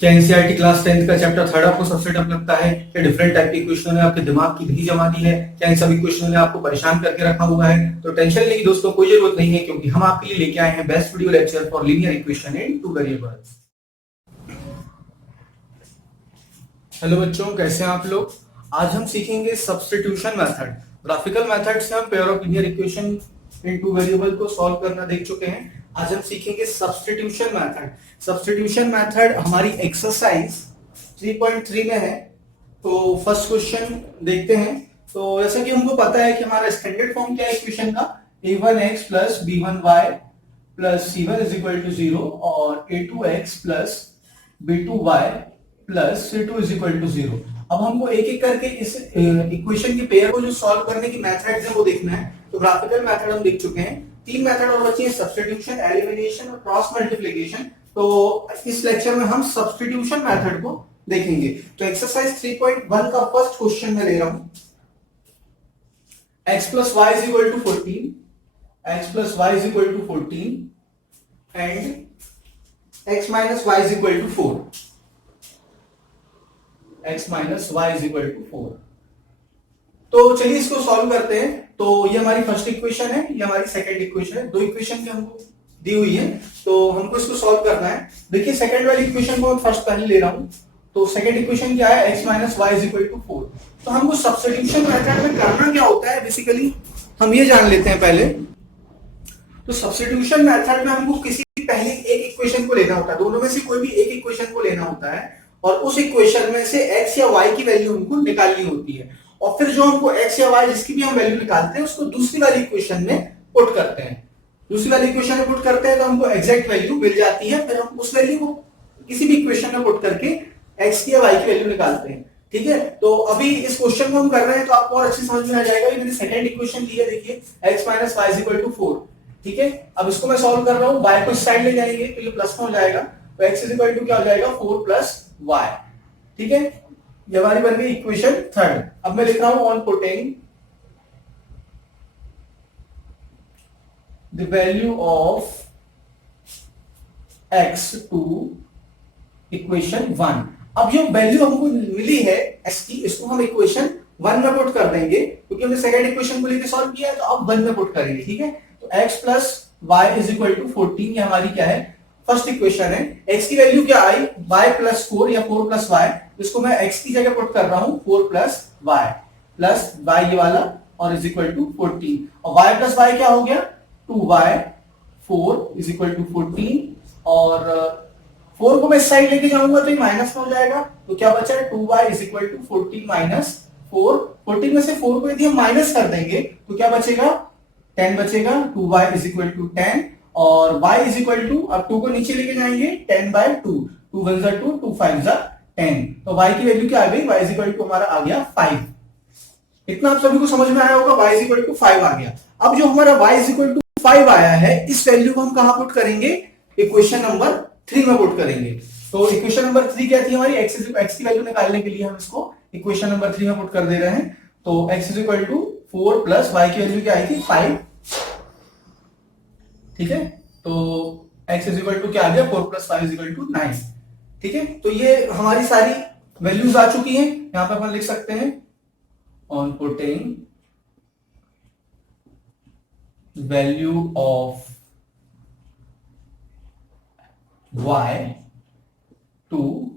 क्या NCERT class 10th का chapter third आपको सबसे टफ लगता है? क्या डिफरेंट टाइप के क्वेश्चनों ने आपके दिमाग की धुरी जमा दी है? क्या इन सभी क्वेश्चनों ने आपको परेशान करके रखा हुआ है? तो टेंशन लेने की दोस्तों कोई जरूरत नहीं है, क्योंकि हम आपके लिए लेके आए हैं best video lecture for linear equation in two variables. Hello बच्चों, कैसे हैं आप लोग? आज हम सीखेंगे सब्स्टिट्यूशन मेथड। ग्राफिकल मेथड से हम pair of linear equation in two variable को सॉल्व करना देख चुके हैं। आज हम सीखेंगे सब्स्टिट्यूशन मेथड। सब्स्टिट्यूशन मेथड हमारी एक्सरसाइज 3.3 में है। तो फर्स्ट क्वेश्चन देखते हैं। तो जैसा कि हमको पता है कि हमारा स्टैंडर्ड फॉर्म क्या है इक्वेशन का, a1x plus b1y plus c1 is equal to 0 और a2x plus b2y plus c2 is equal to 0। अब हमको एक एक करके इस इक्वेशन के पेयर को जो सॉल्व करने की मेथड्स है वो देखना है। तो ग्राफिकल मेथड हम देख चुके हैं, तीन मेथड और बची है, सब्स्टिट्यूशन, एलिमिनेशन और क्रॉस मल्टीप्लिकेशन। तो इस लेक्चर में हम सब्स्टिट्यूशन मेथड को देखेंगे। तो एक्सरसाइज 3.1 का फर्स्ट क्वेश्चन मैं ले रहा हूं। x plus y is equal to 14, x plus y is equal to 14 and x minus y is equal to 4, x minus y is equal to 4। तो चलिए इसको सॉल्व करते हैं। तो ये हमारी फर्स्ट इक्वेशन है, ये हमारी सेकंड इक्वेशन है। दो इक्वेशन की हमको दी हुई है, तो हमको इसको सॉल्व करना है। देखिए सेकंड वाली इक्वेशन को मैं फर्स्ट पहले ले रहा हूं। तो सेकंड इक्वेशन क्या है, x minus Y is equal to 4। तो हमको सब्स्टिट्यूशन मेथड में करना क्या होता है, बेसिकली हम ये जान लेते हैं पहले। तो सब्स्टिट्यूशन मेथड में हमको किसी पहली एक इक्वेशन को लेना होता है, दोनों में से कोई भी एक इक्वेशन को लेना होता है और उस इक्वेशन में से x या y की वैल्यू हमको निकालनी होती है। और फिर जो हमको x या y जिसकी भी हम वैल्यू निकालते हैं उसको दूसरी वाली इक्वेशन में पुट करते हैं। दूसरी वाली इक्वेशन में पुट करते हैं तो हमको एग्जैक्ट वैल्यू मिल जाती है। फिर हम उस वैल्यू को किसी भी इक्वेशन में पुट करके x की या y की वैल्यू निकालते हैं। ठीक है, तो अभी इस क्वेश्चन को हम कर रहे हैं तो आपको और अच्छी समझ में आ जाएगा। मैंने सेकंड इक्वेशन ली है, देखिए x minus Y is equal to 4। ठीक है, अब इसको मैं सॉल्व कर रहा हूं, y को इस साइड ले जाएंगे तो ये प्लस में हो जाएगा, तो x इज इक्वल टू क्या हो जाएगा, 4 प्लस y। ठीक है, ये हमारी बन गई इक्वेशन थर्ड। अब मैं लिख रहा हूं on putting the value of x to equation 1। अब जो वैल्यू हमको मिली है x की, इसको हम इक्वेशन 1 में पुट कर देंगे, क्योंकि हमने सेकंड इक्वेशन को लेके सॉल्व किया है। तो अब 1 में पुट करेंगे। ठीक है, तो x plus Y is equal to 14, ये हमारी क्या है, फर्स्ट इक्वेशन है। x की वैल्यू क्या आई, y प्लस 4 या 4 प्लस वाई, इसको मैं x की जगह पुट कर रहा हूं 4 प्लस y ये वाला और इज इक्वल टू 14। और y प्लस y क्या हो गया, 2y, 4 इज इक्वल टू 14 और 4 को मैं इस साइड लेके जाऊंगा तो ये माइनस में हो जाएगा। तो क्या बचा है, 2y is equal to 14 minus 4। 14 में से 4 को यदि हम माइनस कर देंगे तो क्या बचेगा, 10 बचेगा। 2y इज इक्वल टू 10 और y इज इक्वल टू, अब 2 को नीचे लेके जाएंगे, 10 बाय 2, 2 1 जा 2, 2 5 जा 10। तो y की वैल्यू क्या आ गई, y इज इक्वल टू हमारा आ गया 5। इतना आप सभी को समझ में आया होगा, y इज इक्वल टू 5 आ गया। अब जो हमारा y इज इक्वल टू 5 आया है, इस वैल्यू को हम कहां पुट करेंगे, इक्वेशन नंबर 3 में पुट करेंगे। तो इक्वेशन नंबर 3 क्या थी हमारी, x की वैल्यू निकालने के लिए हम इसको इक्वेशन नंबर 3 में पुट कर दे रहे हैं। तो x is equal to 4 plus y की वैल्यू क्या आई थी, 5। ठीक है, तो x इज इक्वल टू क्या आ गया, 4 प्लस 5 इज इक्वल टू 9। ठीक है, तो ये हमारी सारी वैल्यूज आ चुकी हैं। यहां पे अपन लिख सकते हैं on putting value of y to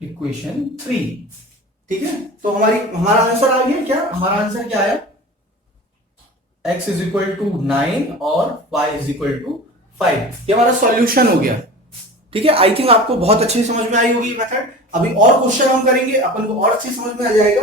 equation 3। ठीक है, तो हमारा आंसर आ गया। क्या हमारा आंसर क्या आया, x इज इक्वल टू 9 और y इज इक्वल टू 5। ये हमारा सॉल्यूशन हो गया। ठीक है, आई थिंक आपको बहुत अच्छी समझ में आई होगी मेथड। अभी और क्वेश्चन हम करेंगे, अपन को और अच्छी समझ में आ जाएगा।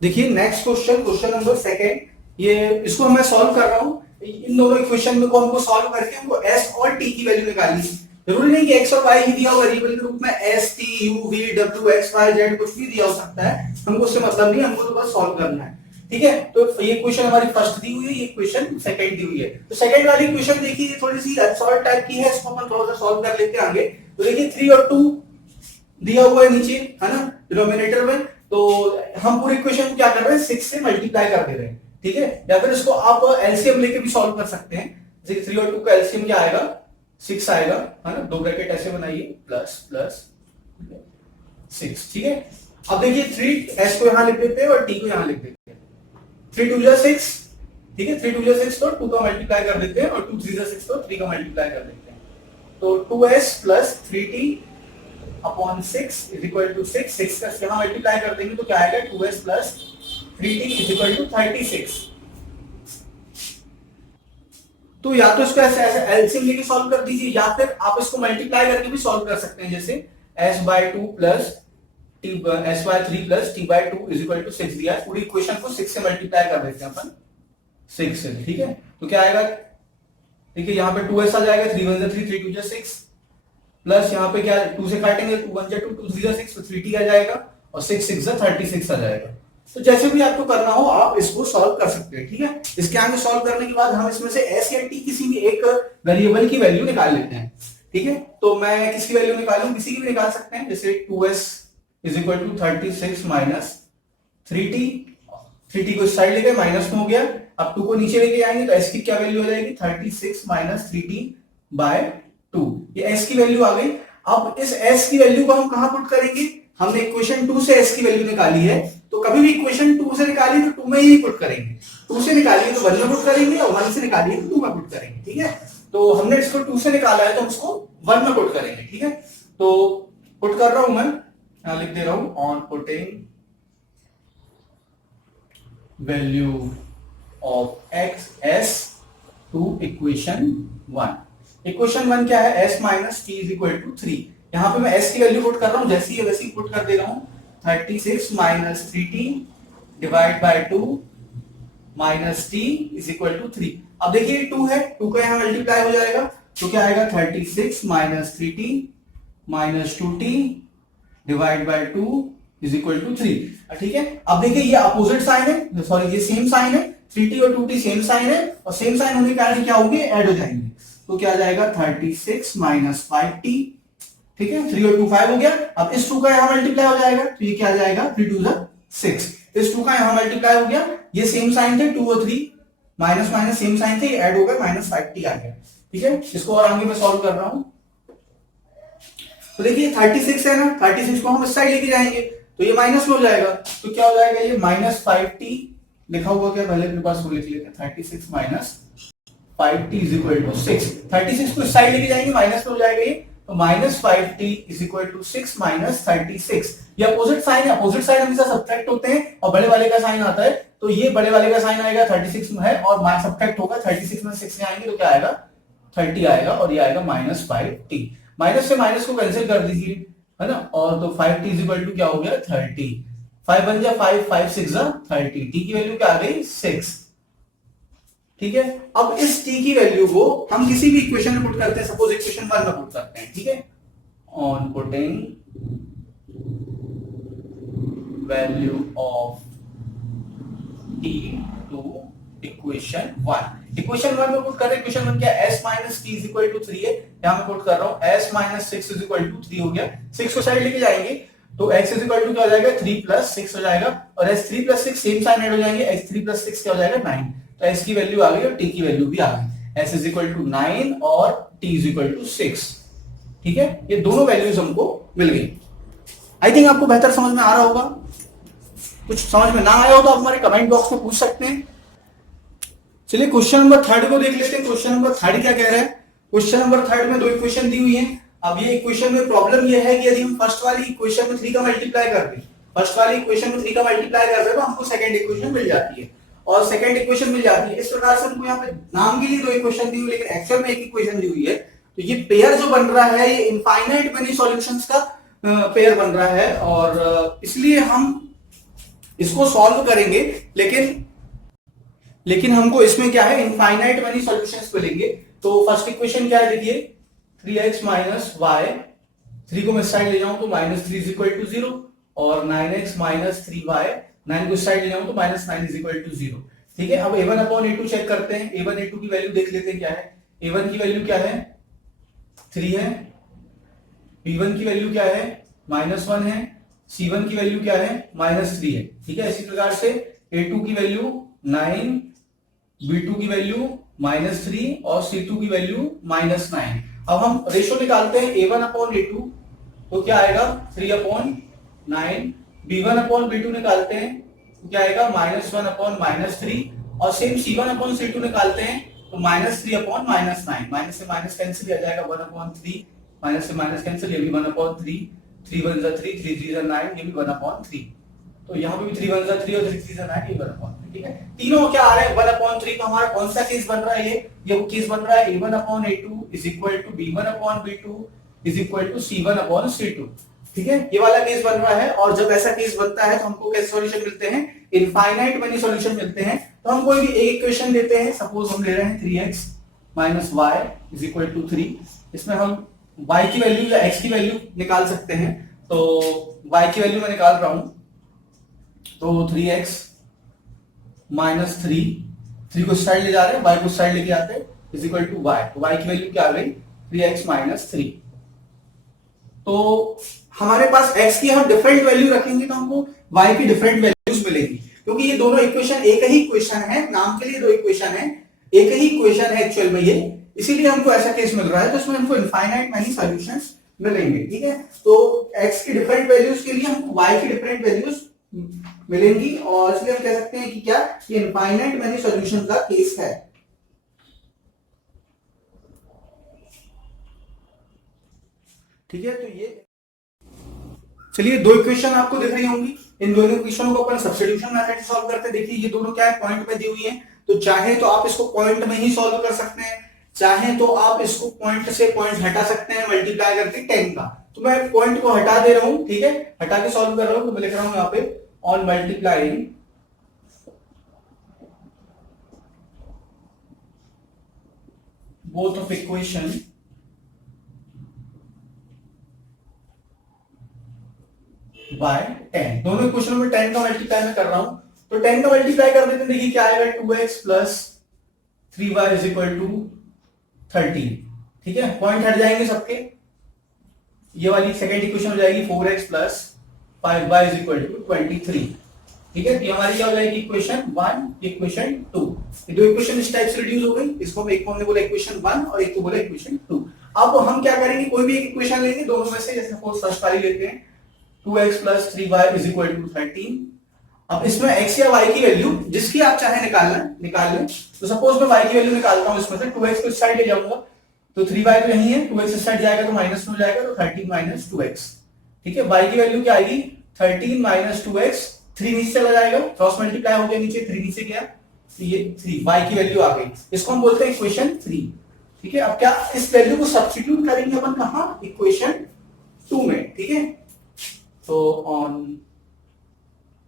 देखिए next question, question number second, ये इसको मैं सॉल्व कर रहा हूं। इन दोनों इक्वेशन को हमको सॉल्व करके हमको s और t की वैल्यू निकालनी है। जरूरी नहीं कि x और y ही दिया हो, वेरिएबल के रूप में s t u v w x y z कुछ भी दिया हो सकता है, हमको उससे मतलब नहीं, हमको तो बस सॉल्व करना है। ठीक है, तो ये क्वेश्चन हमारी फर्स्ट दी हुई है, ये क्वेश्चन सेकंड दी हुई है। तो सेकंड वाली क्वेश्चन देखिए थोड़ी सी सॉल्व टाइप की है, इसको अपन थोड़ा सा सॉल्व कर लेते हैं आगे। तो देखिए 3 और 2 दिया हुआ है नीचे, है ना, डिनोमिनेटर में। तो हम पूरी इक्वेशन क्या कर रहे हैं, 6 से मल्टीप्लाई कर दे रहे हैं। ठीक है, या फिर इसको आप एलसीएम लेके भी सॉल्व कर सकते हैं। जैसे 3 और 2 का एलसीएम क्या आएगा, 6 आएगा, है ना, दो ब्रैकेट ऐसे बनाइए, प्लस प्लस 6, ठीक है। अब देखिए 3s को यहां लिख देते हैं और t को यहां लिख देते हैं। 3 2 6, ठीक है, 3 2 6 तो 2 का मल्टीप्लाई कर देते हैं और 2 3 6 तो 3 का मल्टीप्लाई कर देते हैं। तो 2s plus 3t upon 6 is equal to 6, 6 का यहां मल्टीप्लाई कर देंगे तो क्या आएगा, 2s plus 3t is equal to 36। तो या तो इसको ऐसे ऐसे एलसीएम लेके सॉल्व कर दीजिए, या फिर आप इसको मल्टीप्लाई करके भी सॉल्व कर सकते हैं, जैसे s/2 plus t s/3 plus t/2 is equal to 6 दिया है, पूरी इक्वेशन को 6 से मल्टीप्लाई कर देते हैं अपन 6 से, ठीक है। तो क्या आएगा, देखिए यहाँ पे 2s आ जाएगा, 3 1 3 3 2 6, प्लस यहाँ पे क्या 2 से काटेंगे, 2 1 2 2 3 6 तो 3t आ जाएगा और 6 6 36 आ जाएगा। तो जैसे भी आपको करना हो आप इसको सॉल्व कर सकते हैं, ठीक है। इसके आगे सॉल्व करने के बाद हम इसमें से s या t किसी भी एक वेरिएबल की वैल्यू निकाल लेते हैं, ठीक है। तो मैं किसकी वैल्यू निकालूं, किसी की भी निकाल सकते हैं, जैसे 2s is equal to 36 minus 3t, 3t को इस साइड लेके माइनस में हो गया, अब 2 को नीचे लेके जाएंगे तो s की क्या वैल्यू हो जाएगी, 36 माइनस 3t बाय 2, ये s की वैल्यू आ गई। अब इस s की वैल्यू को हम कहां पुट करेंगे, हमने इक्वेशन 2 से s की वैल्यू निकाली है, तो कभी भी इक्वेशन 2 से निकाली तो 2 में ही पुट करेंगे, 2 से निकालिए तो 1 में पुट करेंगे और 1 से निकालिए तो 2 में पुट करेंगे, ठीक है। तो हमने इसको 2 से निकाला है तो हम इसको 1 में पुट करेंगे, ठीक है। तो पुट कर रहा हूं मैं, यहां लिख दे रहा हूं, on putting value of X S to equation 1। Equation 1 क्या है, s minus T is equal to 3। यहां पे मैं s की वैल्यू पुट कर रहा हूं, जैसी है वैसी पुट कर दे रहा हूं, 36 minus 3t divide by 2 minus t is equal to 3। अब देखिए 2 है, 2 का यहां मल्टीप्लाई हो जाएगा तो क्या आएगा, 36 minus 3t minus 2t divide by 2 is equal to 3, ठीक है। अब देखिए ये अपोजिट साइन है, सॉरी ये सेम साइन है, 3t और 2t सेम साइन है और सेम साइन होने के कारण क्या होंगे, ऐड हो जाएंगे, तो क्या आ जाएगा 36 माइनस 5t, ठीक है, 3 और 2 5 हो गया। अब इस 2 का यहां मल्टीप्लाई हो जाएगा तो ये क्या आ जाएगा, 3 2 6, इस 2 का यहां मल्टीप्लाई हो गया, ये सेम साइन थे 2 और 3 माइनस माइनस सेम साइन थे, ये ऐड हो गए, माइनस 5t आ गया, ठीक है। इसको और आगे मैं सॉल्व कर रहा हूं, तो देखिए 36 है ना, 36 को हम इस साइड लेके जाएंगे तो ये माइनस में हो जाएगा, तो क्या हो जाएगा, ये माइनस 5t लिखा हुआ क्या, पहले अपने पास वो लिख लेते हैं, 36 minus 5t is equal to 6, 36 को इस साइड लेके जाएंगे माइनस में हो जाएगा ये, तो minus 5t is equal to 6 minus 36। ये अपोजिट साइन है, अपोजिट साइन हमेशा सब्ट्रैक्ट होते हैं और बड़े वाले का साइन आता है, तो ये बड़े वाले का साइन आएगा 36 में है और सब्ट्रैक्ट होगा, 36 में 6 आएंगे तो क्या आएगा, 30 आएगा और ये आएगा माइनस 5t। माइनस से माइनस को कैंसिल कर दीजिए, है ना, और तो 5t इज इक्वल टू क्या हो गया, 30, 5 बन जा 5, 5 6 जा 30, t की वैल्यू क्या आ गई, 6, ठीक है। अब इस t की वैल्यू को हम किसी भी इक्वेशन में पुट करते हैं, सपोज इक्वेशन 1 में पुट करते हैं, ठीक है, on putting value of t to equation 1। Equation 1 में पुट कर रहे हैं, इक्वेशन 1 क्या है, s minus t is equal to 3 है, यहां मैं पुट कर रहा हूं, s minus 6 is equal to 3 हो गया, 6 को साइड लेके जाएंगे तो x इज इक्वल टू क्या हो जाएगा, 3 प्लस 6 हो जाएगा और s 3 plus 6 same sign add हो जाएंगे, x 3 प्लस 6 क्या हो जाएगा, 9, तो s की वैल्यू आ गई और t की वैल्यू भी आ गई, s इज इक्वल टू 9 और t इज इक्वल टू 6, ठीक है। ये दोनों वैल्यूज हमको मिल गई। आई थिंक आपको बेहतर समझ में आ रहा होगा, कुछ समझ में ना आया हो तो आप हमारे कमेंट बॉक्स में पूछ सकते हैं। चलिए क्वेश्चन नंबर 3 को देख लेते हैं, क्वेश्चन नंबर 3 क्या कह रहा है। क्वेश्चन नंबर 3 में दो इक्वेशन दी हुई है। अब ये इक्वेशन में प्रॉब्लम ये है कि यदि हम फर्स्ट वाली इक्वेशन में 3 का मल्टीप्लाई कर दें, फर्स्ट वाली इक्वेशन में 3 का मल्टीप्लाई कर रहे हैं तो हमको सेकंड इक्वेशन मिल जाती है और सेकंड इक्वेशन मिल जाती है। इस प्रकार से हमको यहाँ पे नाम के लिए दो इक्वेशन दी हुई, लेकिन एक्चुअल में एक इक्वेशन दी हुई है। तो ये पेयर जो बन रहा है ये इनफाइनाइट मेनी सॉल्यूशंस का पेयर बन रहा है और इसलिए हम इसको सॉल्व करेंगे, लेकिन हमको इसमें क्या है, इनफाइनाइट मेनी सॉल्यूशंस मिलेंगे। तो फर्स्ट इक्वेशन क्या है, देखिए 3x माइनस वाई, 3 को मैं साइड ले जाऊं तो माइनस 3 इज इक्वल टू 0 और 9x माइनस 3y, 9 को साइड ले जाऊं तो माइनस 9 इज इक्वल टू 0, ठीक है। अब a1 अपॉन a2 चेक करते हैं, a1 a2 की वैल्यू देख लेते हैं क्या है। a1 की वैल्यू क्या है, 3 है, b1 की वैल्यू क्या है, -1 है, c1 की वैल्यू क्या है, -3 है, ठीक है। इसी प्रकार से a2 की वैल्यू 9, b2 की वैल्यू -3 और c2 की वैल्यू -9। अब हम रेशो निकालते हैं a1/a2, तो क्या आएगा 3/9। b1/b2 निकालते हैं तो क्या आएगा -1/-3, और सेम c1/c2 निकालते हैं तो -3/-9। माइनस से माइनस कैंसिल किया जाएगा, 1/3, माइनस से माइनस कैंसिल, ये भी 1/3, 3 1 जा 3, 3 3 जा 9, ये भी 1/3। तो यहाँ पे भी 3 1 जा 3 और 3 3 जा 9, ये 1/3। ठीक है, तीनों क्या आ रहे हैं 1/3। तो हमारा कौन सा केस बन रहा है, ये वो केस बन रहा है a1/a2 is equal to b1/b2 is equal to c1/c2। ठीक है, ये वाला केस बन रहा है। और जब ऐसा केस बनता है तो हमको कैसे सॉल्यूशन मिलते हैं, इनफाइनाइट मेनी सॉल्यूशन मिलते हैं। तो हम कोई भी एक इक्वेशन लेते हैं, सपोज हम ले रहे हैं 3x minus Y is equal to 3। इसमें हम y की वैल्यू या x की वैल्यू निकाल सकते हैं। तो y की वैल्यू मैं निकाल रहा हूं, तो 3x माइनस 3 को साइड ले जा रहे हैं, y को साइड लेके आते हैं, इज इक्वल टू y। तो y की वैल्यू क्या आ गई 3x माइनस 3। तो हमारे पास x की हम डिफरेंट वैल्यू रखेंगे तो हमको y की डिफरेंट वैल्यूज मिलेगी, क्योंकि ये दोनों इक्वेशन एक ही इक्वेशन है, नाम के लिए दो इक्वेशन है, एक ही इक्वेशन है एक्चुअल में ये, इसीलिए हमको ऐसा केस मिल रहा है। तो इसमें हमको इनफाइनाइट मेनी सॉल्यूशंस मिलेंगे। ठीक है, तो x की डिफरेंट वैल्यूज के लिए हमको y की डिफरेंट वैल्यूज मिलेंगी, और इसलिए हम कह सकते हैं कि क्या ये इनफाइनाइट मेनी सॉल्यूशन का केस है। ठीक है, तो ये चलिए दो इक्वेशन आपको दिख रही होंगी, इन दोनों इक्वेशनों को अपन सब्स्टिट्यूशन मेथड से सॉल्व करते हैं। देखिए ये दोनों क्या है, पॉइंट में दी हुई हैं, तो चाहे तो आप इसको पॉइंट में ही सॉल्व कर सकते हैं, चाहे तो आप इसको पॉइंट से पॉइंट हटा सकते हैं मल्टीप्लाई करके 10 का। तो मैं पॉइंट को हटा दे रहा हूं, ठीक है, हटा के सॉल्व कर रहा हूं। तो मैं लिख रहा हूं यहाँ पे on multiplying both of equation by 10। दोनों इक्वेशनों में 10 का मल्टीप्लाई मैं कर रहा हूं, तो 10 का मल्टीप्लाई कर देते हैं। देखिए क्या आएगा 2x plus 3y is equal to 13। ठीक है, पॉइंट हट जाएंगे सबके, ये वाली सेकंड इक्वेशन हो जाएगी 4x plus 5y is equal to 23। ठीक है, ये हमारी क्या हो जाएगी इक्वेशन 1, इक्वेशन 2। ये दो इक्वेशन इस टाइप से रिड्यूस हो गई। इसको हम एक को हमने बोला इक्वेशन 1 और एक को बोला इक्वेशन 2। अब हम क्या करेंगे, कोई भी एक इक्वेशन लेंगे दोनों में से, जैसे सपोज फर्स्ट वाली लेते हैं 2x plus 3y is equal to 13। अब इसमें x या y की वैल्यू जिसकी आप चाहे निकाल लें। तो सपोज मैं y की वैल्यू निकालता हूं, इसमें से 2x को इस साइड ले जाऊंगा तो 3y तो यही है, 2x इस साइड जाएगा तो माइनस में हो जाएगा, तो 13 माइनस 2x। ठीक है, y की वैल्यू क्या आएगी 13 माइनस 2x, 3 नीचे चला जाएगा, क्रॉस मल्टीप्लाई हो गया, नीचे 3 नीचे गया, तो ये 3 y की वैल्यू आ गई। इसको हम बोलते हैं इक्वेशन 3। ठीक है, अब क्या इस वैल्यू को सब्स्टिट्यूट करेंगे अपन कहां, इक्वेशन 2 में। ठीक है, so on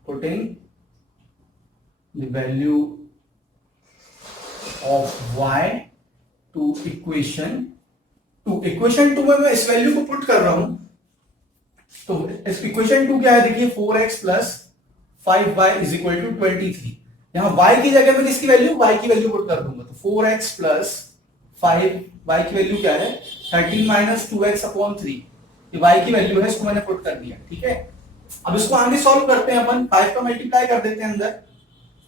putting the value of y to equation 2 में मैं इस वैल्यू को पुट कर रहा हूं, तो इस इक्वेशन 2 क्या है, देखिए 4x plus 5y is equal to 23। यहां y की जगह में किसकी वैल्यू, y की वैल्यू पुट कर दूंगा, तो 4x प्लस 5y की वैल्यू क्या है 13 माइनस 2x अपॉन 3, ये y की वैल्यू है, इसको मैंने पुट कर दिया। ठीक है, अब इसको आगे सॉल्व करते हैं अपन, 5 का मल्टीप्लाई कर देते हैं अंदर,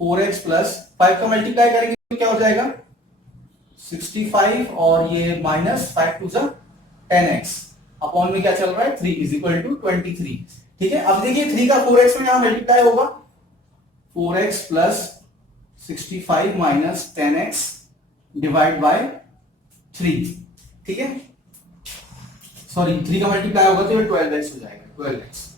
4x प्लस 5 का मल्टीप्लाई करेंगे तो क्या हो जाएगा 65, और ये माइनस 5 टू जा 10x अपॉन में क्या चल रहा है 3 इज इक्वल टू 23। ठीक है, अब देखिए 3 का 4x में यहां मल्टीप्लाई होगा, 4x plus 65 minus 10x divide by 3। ठीक है, सॉरी 3 का मल्टीप्लाई होगा तो ये 12x हो जाएगा, 12x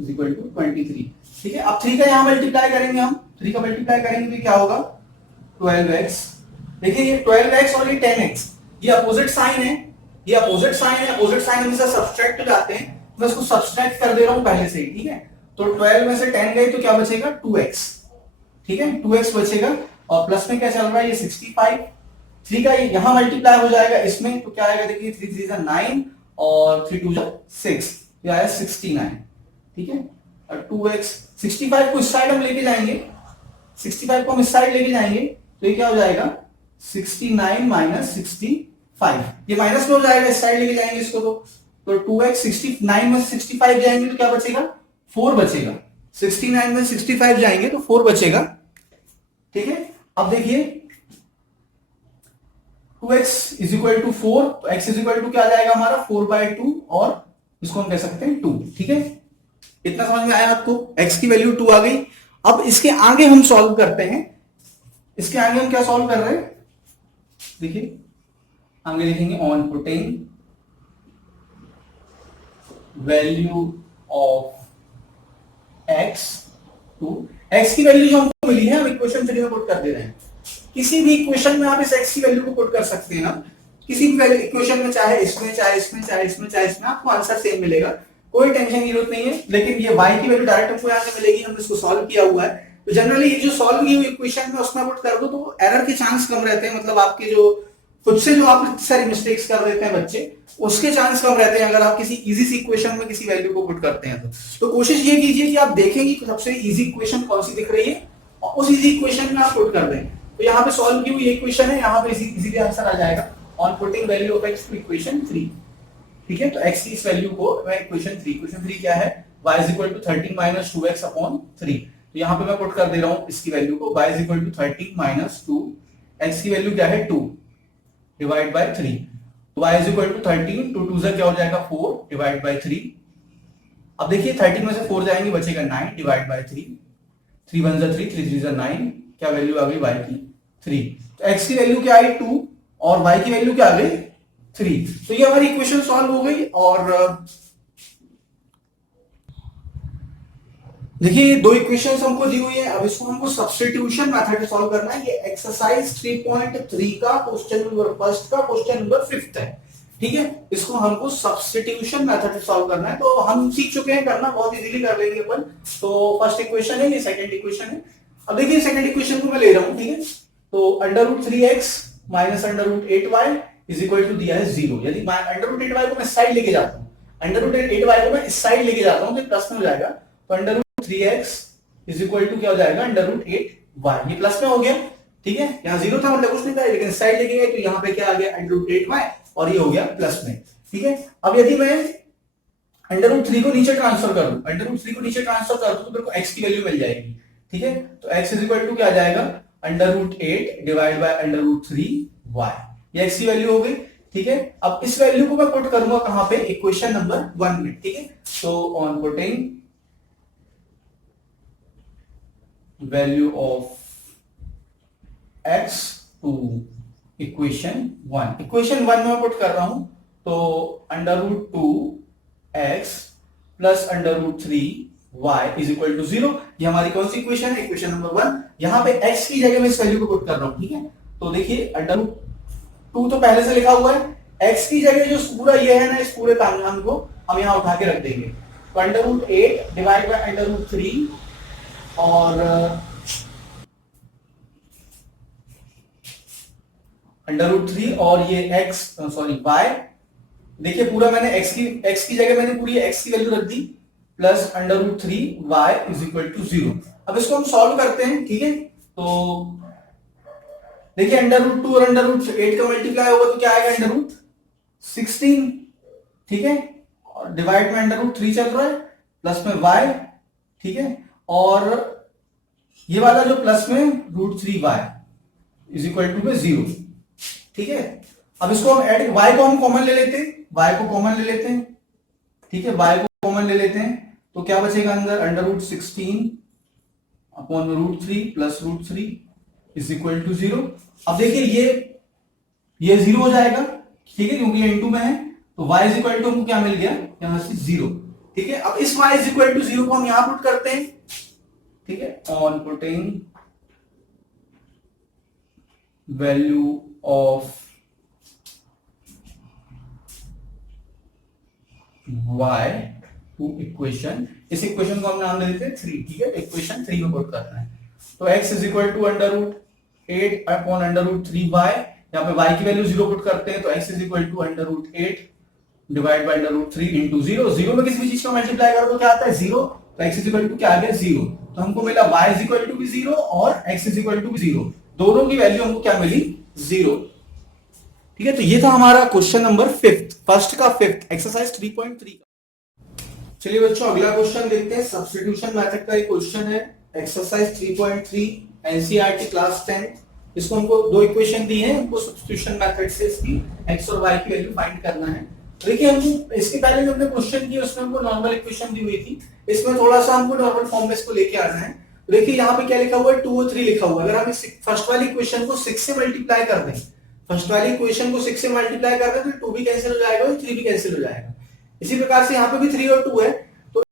इज इक्वल टू 23। ठीक है, अब 3 का यहां मल्टीप्लाई करेंगे हम, 3 का मल्टीप्लाई करेंगे तो क्या होगा 12x। देखिए ये 12x और ये 10x, ये अपोजिट साइन है, ये अपोजिट साइन है, अपोजिट साइन हमेशा सब्सट्रैक्ट हो जाते हैं, मैं इसको सब्सट्रैक्ट कर दे रहा हूं पहले से ही। ठीक है, तो 12 में से 10 गई तो क्या बचेगा 2x। ठीक है, 2x बचेगा, और प्लस में क्या चल रहा है ये 65, 3 का यहां मल्टीप्लाई हो जाएगा इसमें, तो क्या आएगा देखिए 3 3 9 और 3 2 6, ये आया 69। ठीक है, और 2x 65 को इस साइड हम लेके जाएंगे, 65 को हम इस साइड लेके जाएंगे तो ये क्या हो जाएगा 69 माइनस 65, ये माइनस में हो जाएगा, इस साइड लेके जाएंगे इसको, तो 2x 69 में 65 जाएंगे तो क्या बचेगा 4 बचेगा, 69 में 65 जाएंगे तो 4 बचेगा। ठीक है, अब देखिए 2x इज इक्वल टू 4, तो x इज इक्वल टू क्या आ जाएगा हमारा 4/2 और इसको हम कह सकते हैं 2। ठीक है, इतना समझ में आया आपको? x की वैल्यू 2 आ गई। अब इसके आगे हम सॉल्व करते हैं। इसके आगे हम क्या सॉल्व कर रहे हैं, देखिए आगे लिखेंगे on putting value of x to, x की वैल्यू जो हमको मिली है हम इक्वेशन 3 में पुट कर दे रहे हैं। किसी भी इक्वेशन में आप इस x की वैल्यू को पुट कर सकते हैं ना, किसी भी इक्वेशन में, चाहे इसमें चाहे इसमें चाहे इसमें चाहे इसमें, आपको आंसर सेम मिलेगा, कोई टेंशन की जरूरत नहीं है। लेकिन ये y की वैल्यू डायरेक्ट हमको यहाँ से मिलेगी, हमने इसको सॉल्व किया हुआ है। तो जनरली ये जो सॉल्व की हुई इक्वेशन में उसमें पुट कर दो तो एरर के चांस कम रहते हैं, मतलब आपके जो खुद से जो आप सारी मिस्टेक्स कर देते हैं बच्चे, उसके चांस कम रहते हैं अगर आप किसी इजी सी इक्वेशन में किसी वैल्यू को पुट करते हैं। तो कोशिश ये कीजिए कि आप देखेंगे कि सबसे इजी इक्वेशन कौन सी दिख रही है और उस इजी इक्वेशन में आप पुट कर दें। तो यहाँ पे सॉल्व की हुई इक्वेशन है, यहाँ पे इजीली आंसर आ जाएगा on putting value of x to equation 3। ठीक है, तो x की इस वैल्यू को मैं इक्वेशन 3 क्या है, y is equal to 13 minus 2x upon 3। तो यहाँ पे मैं पुट कर दे रहा हूँ इसकी वैल्यू को, y is equal to 13 minus 2, x की वैल्यू क्या है 2 डिवाइड बाय 3। तो y इज इक्वल टू 13, 2 2 क्या हो जाएगा 4 डिवाइड बाय 3। अब देखिए 13 में से 4 जाएंगे, बचेगा 9 डिवाइड बाय 3, 3 1 3 3 3 9, क्या वैल्यू आ गई y की 3। तो x की वैल्यू क्या आई 2 और y की वैल्यू क्या आ गई 3। तो ये हमारी इक्वेशन सॉल्व हो गई। और देखिए दो इक्वेशंस हमको दी हुई है, अब इसको हमको सब्स्टिट्यूशन मेथड से सॉल्व करना है। ये एक्सरसाइज 3.3 का क्वेश्चन नंबर फर्स्ट का क्वेश्चन नंबर 5 है। ठीक है, इसको हमको सब्स्टिट्यूशन मेथड से सॉल्व करना है। तो हम सीख चुके हैं करना, बहुत इजीली कर लेंगे अपन। तो फर्स्ट इक्वेशन है, ये सेकंड इक्वेशन है। अब देखिए सेकंड इक्वेशन को मैं ले रहा हूं, ठीक है। तो √3x minus √8y is equal to दिया है 0। यदि √8y को मैं साइड लेके जाता हूं, √8y को मैं इस साइड लेके जाता हूं तो प्लस में हो जाएगा। तो √3x इज इक्वल टू क्या हो जाएगा √8y, ये प्लस में हो गया। ठीक है, यहाँ 0 था मतलब कुछ नहीं था, लेकिन साइड लेके गए तो यहाँ पे क्या आ गया √8y और ये हो गया प्लस में। ठीक है, अब यदि मैं √3 को नीचे ट्रांसफर कर दूं, √3 को नीचे ट्रांसफर कर दूं तो मेरे को x की वैल्यू मिल जाएगी। ठीक है, तो x इज इक्वल टू क्या आ जाएगा √8 डिवाइड बाय √3y, ये x की वैल्यू हो गई। ठीक है, अब इस वैल्यू को मैं पुट करूंगा कहां पे, इक्वेशन नंबर 1 में। ठीक है, तो on putting value of x to equation 1, equation 1 में पुट कर रहा हूं। तो √2x plus √3y is equal to 0। ये हमारी कौन सी इक्वेशन है, इक्वेशन नंबर 1। यहां पे x की जगह में इस वैल्यू को पुट कर रहा हूं। ठीक है, तो देखिए √2 तो पहले से लिखा हुआ है, x की जगह जो पूरा ये है ना, इस पूरे तांगान को हम यहां उठा के रख देंगे। तो √8 डिवाइड बाय √3 और √3 और ये y, देखिए पूरा मैंने x की जगह मैंने पूरी x की वैल्यू रख दी, plus √3y is equal to 0। अब इसको हम सॉल्व करते हैं। ठीक है, तो देखिए √2 और √8 का मल्टीप्लाई होगा तो क्या आएगा √16। ठीक है, और डिवाइड में √3 चल रहा है, प्लस में y। ठीक है, और ये वाला जो प्लस में √3y इज इक्वल टू में 0। ठीक है, अब इसको हम ऐड, y को हम कॉमन ले लेते हैं, y को कॉमन ले लेते हैं। ठीक है, y को कॉमन ले लेते हैं तो क्या बचेगा अंदर √16 upon √3 plus √3 is equal to 0। अब देखिए ये 0 हो जाएगा। ठीक है, क्योंकि ये इनटू में है, तो y इज इक्वल टू हमको क्या मिल गया यहां से 0। ठीक है, अब इस y इज इक्वल टू 0 को हम यहां पुट करते हैं। ठीक है, on putting value of y to equation, इस इक्वेशन को हम नाम दे देते हैं 3। ठीक है, इक्वेशन 3 में पुट करना है। तो x is equal to √8 upon √3y, यहाँ पे y की वैल्यू 0 पुट करते हैं, तो x is equal to √8 divide by √3 into 0। 0 में किसी भी चीज को मल्टीप्लाई करो तो क्या आता है 0, तो x इज इक्वल टू क्या आ गया 0। तो हमको मिला y इज इक्वल टू भी 0 और x इज इक्वल टू भी 0, दोनों की वैल्यू हमको क्या मिली 0। ठीक है, तो ये था हमारा क्वेश्चन नंबर 5, फर्स्ट का 5 एक्सरसाइज 3.3 का। चलिए बच्चों अगला क्वेश्चन देखते हैं। सब्स्टिट्यूशन मेथड का एक क्वेश्चन है, एक्सरसाइज 3.3 एनसीईआरटी क्लास 10। इसको हमको दो इक्वेशन दी है, हमको सब्स्टिट्यूशन मेथड से इसकी x और y की वैल्यू फाइंड करना है। देखिए हमको इसके पहले जो हमने क्वेश्चन किया उसमें हमको नॉर्मल इक्वेशन दी हुई थी, इसमें थोड़ा सा हमको नॉर्मल फॉर्म में इसको लेके आना है। देखिए यहाँ पे क्या लिखा हुआ है 2 और 3 लिखा हुआ है। अगर हम इस फर्स्ट वाली इक्वेशन को 6 से मल्टीप्लाई कर दें, फर्स्ट वाली इक्वेशन को 6 से मल्टीप्लाई कर दें तो 2 भी कैंसिल हो जाएगा और 3 भी कैंसिल हो जाएगा। इसी प्रकार से यहाँ पे भी 3 और 2 है,